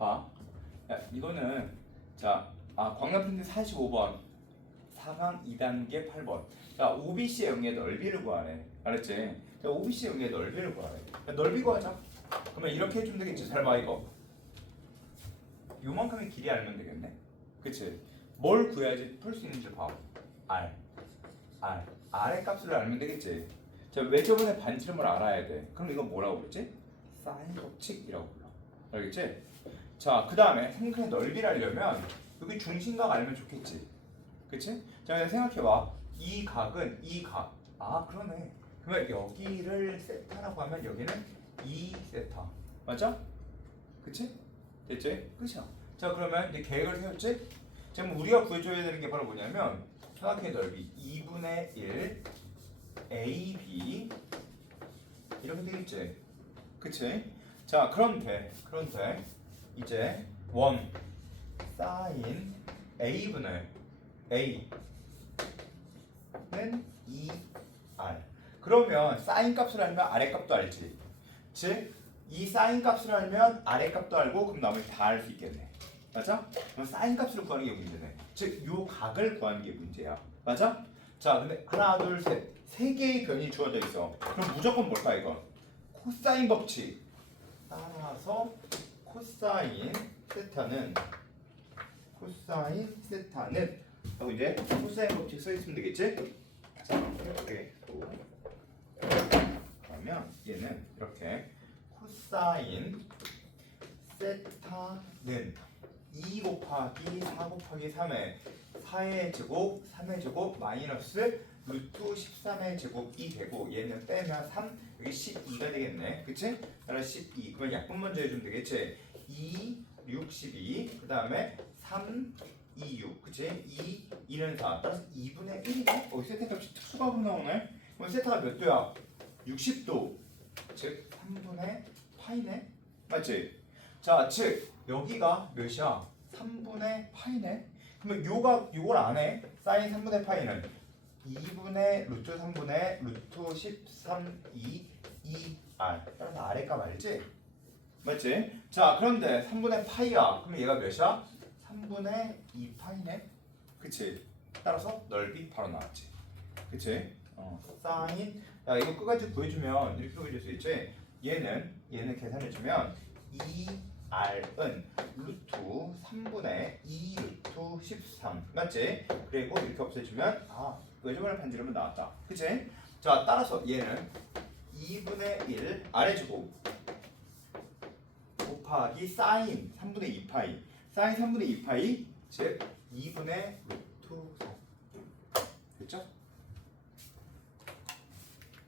봐. 야, 이거는 자, 아, 프린트 45번. 4강 2단계 8번. 자, OBC의 영의 넓이를 구하래. 알았지? 자, OBC의 영의 넓이를 구하래. 자, 넓이 구하자. 그러면 이렇게 해주면 되겠지. 잘 봐, 이거. 요만큼의 길이 알면 되겠네. 그치? 뭘 구해야지 풀 수 있는지 봐. R. R. R의 값을 알면 되겠지. 자, 외접원의 반지름을 알아야 돼. 그럼 이건 뭐라고 그랬지? 사인 법칙이라고 불러. 알겠지? 자, 그 다음에 삼각형의 넓이를 알려면 여기 중심각 알면 좋겠지. 그치? 자, 생각해봐. 이 각은 이 각. 아, 그러네. 그러면 여기를 세타라고 하면 여기는 2 세타. 맞아? 그치? 됐지? 끝이야. 자, 그러면 이제 계획을 세웠지? 지금 우리가 구해줘야 되는 게 바로 뭐냐면 삼각형의 넓이 2분의 1 AB 이렇게 되겠지? 그치? 자, 그런데 그런데 이제 원 사인 A분의 A는 2R 그러면 사인 값을 알면 아래 값도 알지. 즉 이 사인 값을 알면 아래 값도 알고 그럼 나머지 다 알 수 있겠네. 맞아? 그럼 사인 값을 구하는 게 문제네. 즉 요 각을 구하는 게 문제야. 맞아? 자 근데 하나 둘셋세 개의 변이 주어져 있어. 그럼 무조건 뭘까 이건? 코사인 법칙. 따라서 코사인 세타는 코사인 세타는 하고 이제 코사인 법칙 써 있으면 되겠지? 자 이렇게 또 그러면 얘는 이렇게 코사인 세타는 2 곱하기 4 곱하기 3의 4의 제곱 3의 제곱 마이너스 루트 13의 제곱이 되고 얘는 빼면 3 여기 12가 되겠네 그치? 따라 12 그럼 약분 먼저 해주면 되겠지 2 6 12그 다음에 3 2 6 그치? 2 2는 4 따라서 2분의 1이네 어 세타 값이 특수가분 나오네 그럼 세타가 몇 도야? 60도 즉 3분의 파이네 맞지? 자, 즉 여기가 몇이야? 3분의 파이네. 그러면 요가 요걸 안 해. 사인 3분의 파이는 2분의 루트 3분의 루트 13 2 2r. 따라서 아래값 알지? 맞지? 자, 그런데 3분의 파이야. 그럼 얘가 몇이야? 3분의 2 파이네. 그치? 따라서 넓이 바로 나왔지. 그치? 어, 사인 야 이거 끝까지 구해주면 이렇게 구해줄 수 있지? 얘는 얘는 계산해주면 2r은 루트 3분의 2 루트 13 맞지? 그리고 이렇게 없애주면 아 외접원의 반지름은 나왔다 그치? 자 따라서 얘는 2분의 1 아래 주고 곱하기 사인 3분의 2파이 사인 3분의 2파이 즉 2분의 루트 4 됐죠?